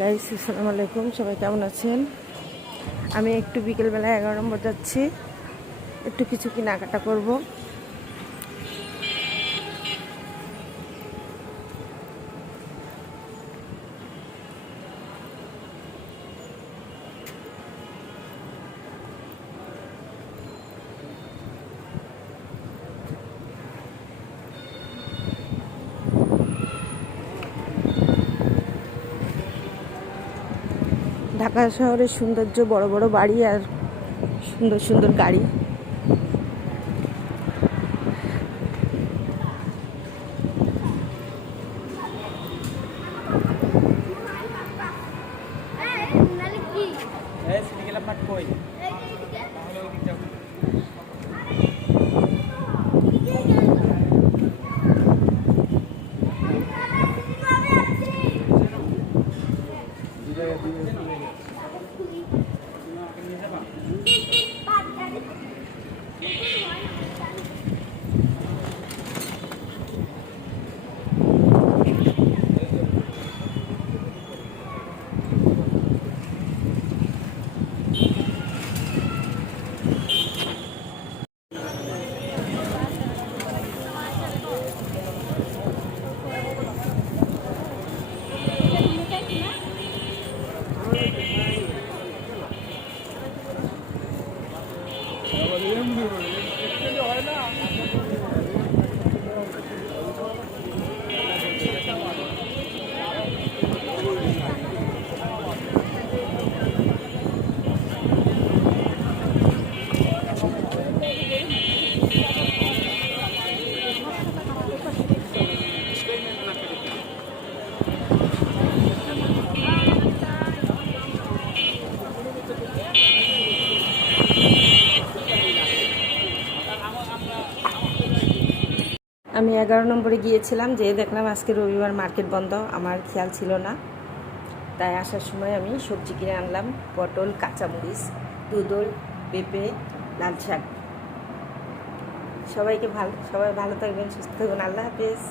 Guys আসসালামু আলাইকুম, সবাই কেমন আছেন? আমি একটু বিকেলবেলা 11 নম্বর যাচ্ছি, একটু কিছু কেনাকাটা করব। ঢাকা শহরের সৌন্দর্য, বড় বড় বাড়ি আর সুন্দর সুন্দর গাড়ি। আমি 11 নম্বরে গিয়েছিলাম, যে দেখলাম আজকে রবিবার, মার্কেট বন্ধ। আমার খেয়াল ছিল না, তাই আসার সময় আমি সবজি কিনে আনলাম: পটল, কাঁচামরিচ, দুধল, পেঁপে, লাল শাক। সবাই ভালো থাকবেন, সুস্থ থাকবেন। আল্লাহ হাফেজ।